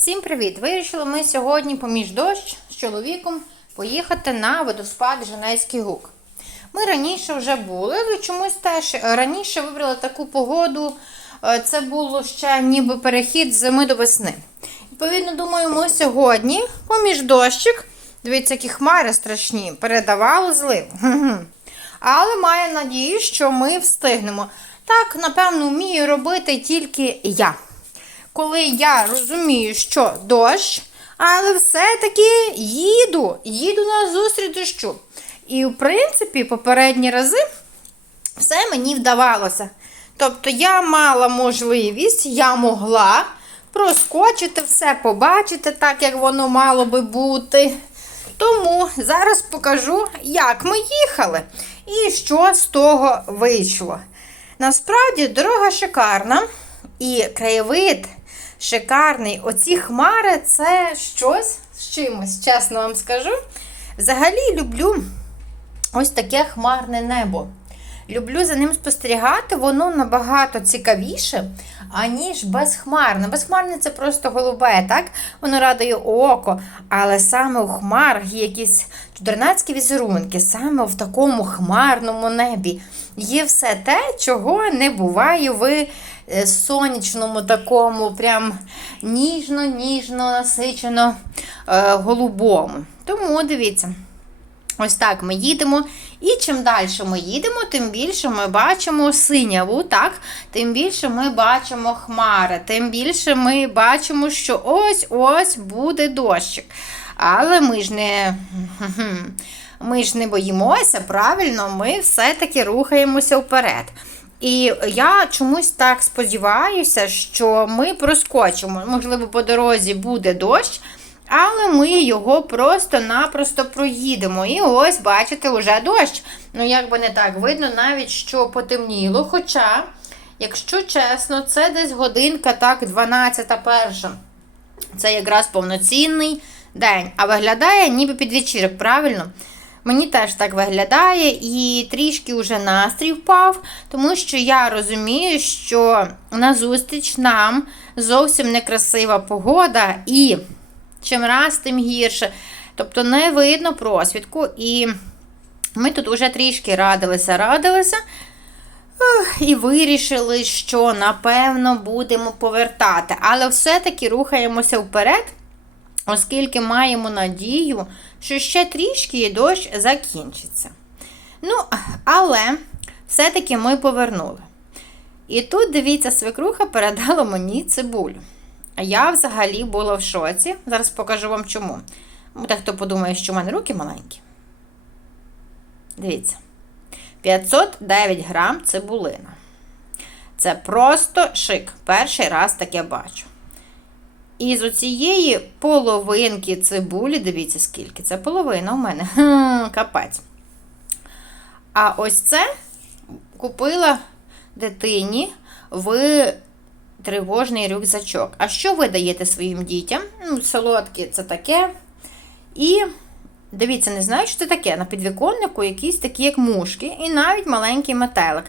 Всім привіт! Вирішили ми сьогодні поміж дощ з чоловіком поїхати на водоспад Женецький гук. Ми раніше вже були, але чомусь теж раніше вибрали таку погоду. е, Це було ще ніби перехід зими до весни. Відповідно, думаю, ми сьогодні поміж дощик, дивіться, які хмари страшні, передавали злив. Але маю надію, що ми встигнемо. Так, напевно, вмію робити тільки я коли я розумію, що дощ, але все-таки їду, їду на зустріч дощу. І, в принципі, попередні рази все мені вдавалося. Тобто я мала можливість, я могла проскочити все, побачити так, як воно мало би бути. Тому зараз покажу, як ми їхали і що з того вийшло. Насправді дорога шикарна і краєвид шикарний. Оці хмари це щось з чимось, чесно вам скажу. Взагалі люблю ось таке хмарне небо. Люблю за ним спостерігати, воно набагато цікавіше, аніж безхмарне. Безхмарне це просто голубе, так? Воно радує око. Але саме у хмарах є якісь чудернацькі візерунки, саме в такому хмарному небі. Є все те, чого не буває в е, сонячному такому, прям ніжно-ніжно насичено е, голубому. Тому дивіться. Ось так ми їдемо. І чим далі ми їдемо, тим більше ми бачимо синяву, так? Тим більше ми бачимо хмари, тим більше ми бачимо, що ось-ось буде дощик. Але ми ж не. Ми ж не боїмося, правильно, ми все-таки рухаємося вперед. І я чомусь так сподіваюся, що ми проскочимо. Можливо, по дорозі буде дощ, але ми його просто-напросто проїдемо. І ось, бачите, вже дощ. Ну, як би не так, видно навіть, що потемніло. Хоча, якщо чесно, це десь годинка, так, 12 перша. Це якраз повноцінний день. А виглядає ніби під вечірок, правильно? Мені теж так виглядає, і трішки вже настрій впав, тому що я розумію, що назустріч нам зовсім некрасива погода, і чим раз, тим гірше. Тобто не видно просвідку. І ми тут вже трішки радилися, радилися. І вирішили, що напевно будемо повертати. Але все-таки рухаємося вперед, оскільки маємо надію, що ще трішки і дощ закінчиться. Ну, але все-таки ми повернули. І тут, дивіться, свекруха передала мені цибулю. Я взагалі була в шоці. Зараз покажу вам чому. Дехто подумає, що в мене руки маленькі. Дивіться. 509 грам цибулина. Це просто шик. Перший раз таке бачу. І з оцієї половинки цибулі, дивіться, скільки. Це половина у мене. Хм, капець. А ось це купила дитині в тривожний рюкзачок. А що ви даєте своїм дітям? Ну, Солодкі це таке. І дивіться, не знаю, що це таке. На підвіконнику якісь такі, як мушки, і навіть маленький метелик.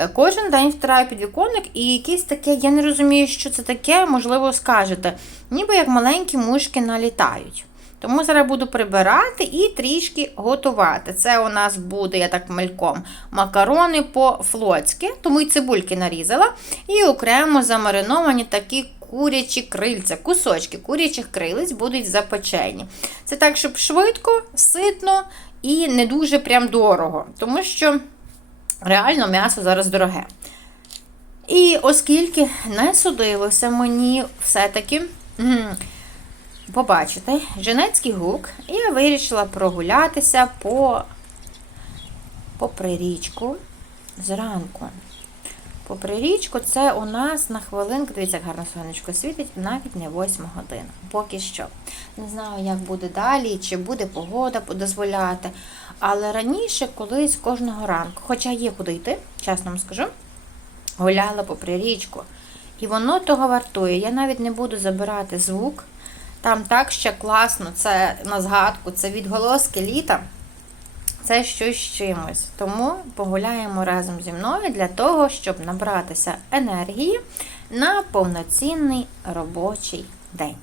Е, Кожен день втираю підвіконник, і якісь таке, я не розумію, що це таке, можливо, скажете. Ніби як маленькі мушки налітають. Тому зараз буду прибирати і трішки готувати. Це у нас буде, я так мельком, макарони по-флотськи, тому й цибульки нарізала. І окремо замариновані такі курячі крильця, кусочки курячих крилиць будуть запечені. Це так, щоб швидко, ситно і не дуже прям дорого. Тому що реально м'ясо зараз дороге. І оскільки не судилося мені все-таки. побачити Женецький гук, я вирішила прогулятися по, попри річку зранку. Попри річку, це у нас на хвилинку, дивіться, як гарно сонечко світить, навіть не 8 година. Поки що. Не знаю, як буде далі, чи буде погода дозволяти. Але раніше, колись кожного ранку, хоча є куди йти, чесно вам скажу, гуляла попри річку. І воно того вартує. Я навіть не буду забирати звук. Там так ще класно, це на згадку, це відголоски літа. Це щось з чимось. Тому погуляємо разом зі мною для того, щоб набратися енергії на повноцінний робочий день.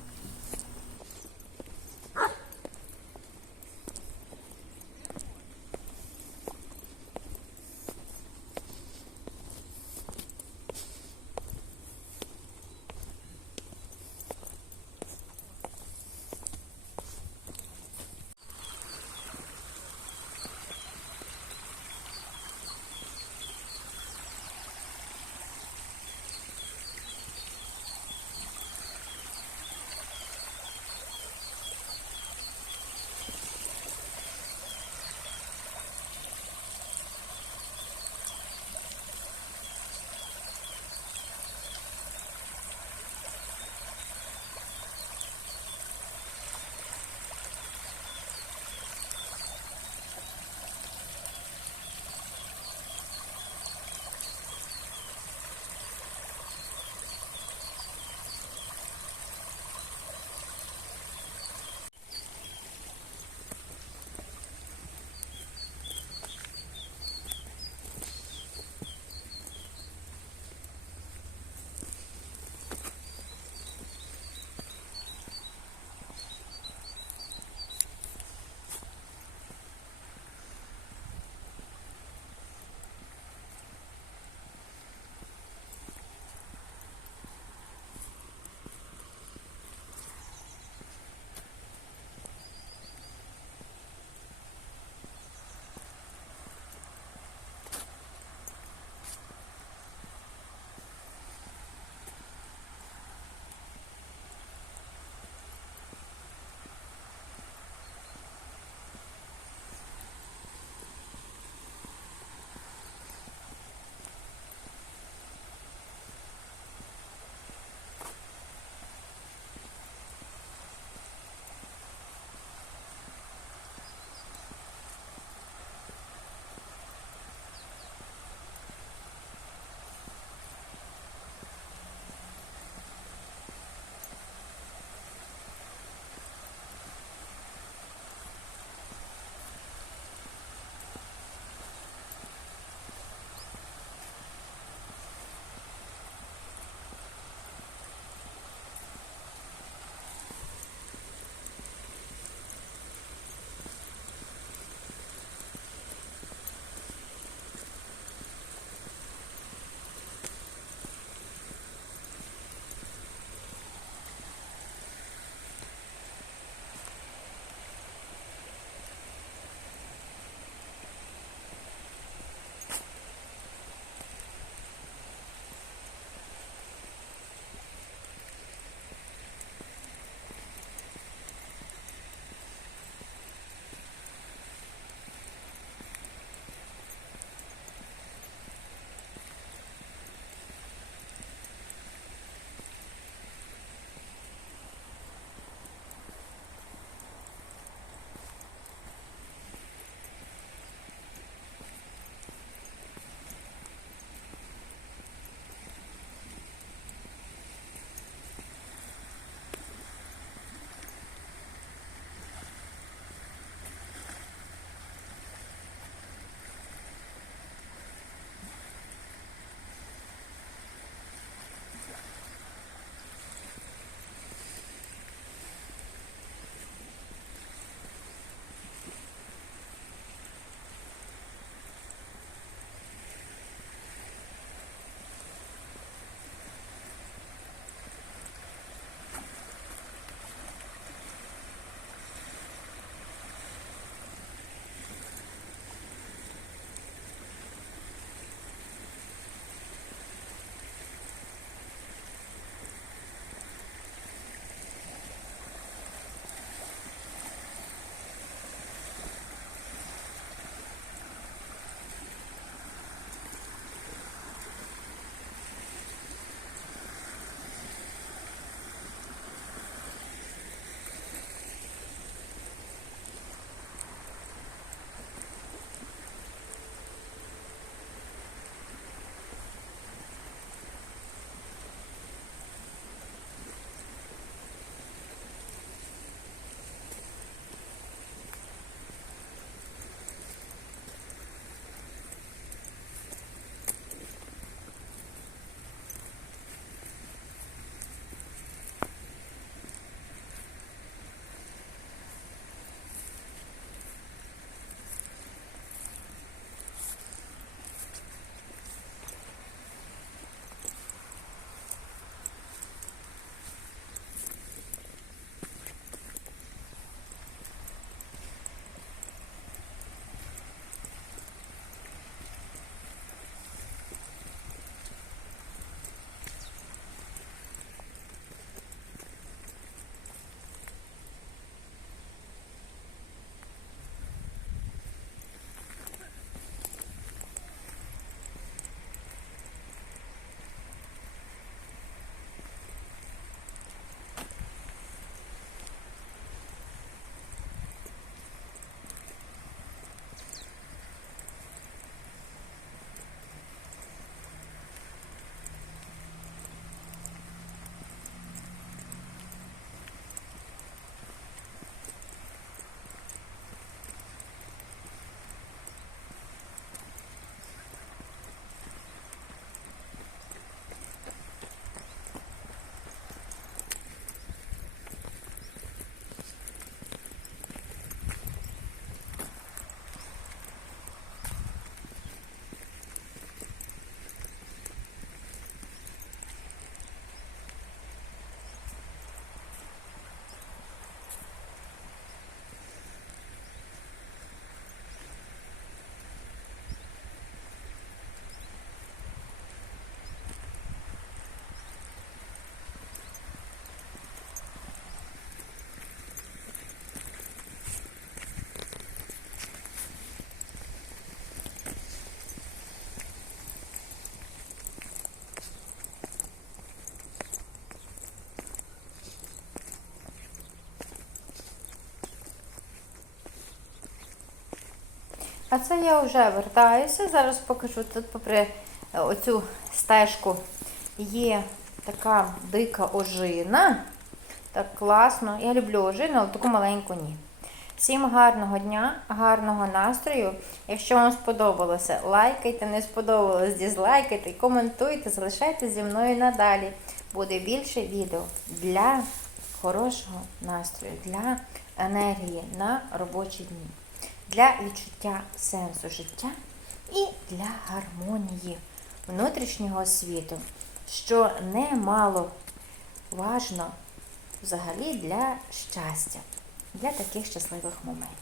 А це я вже вертаюся. Зараз покажу. Тут, попри е, оцю стежку, є така дика ожина. Так класно. Я люблю ожину, але таку маленьку ні. Всім гарного дня, гарного настрою. Якщо вам сподобалося, лайкайте, не сподобалось, дізлайкайте, коментуйте, залишайтеся зі мною надалі. Буде більше відео для хорошого настрою, для енергії на робочі дні, для відчуття сенсу життя і для гармонії внутрішнього світу, що немало важно взагалі для щастя, для таких щасливих моментів.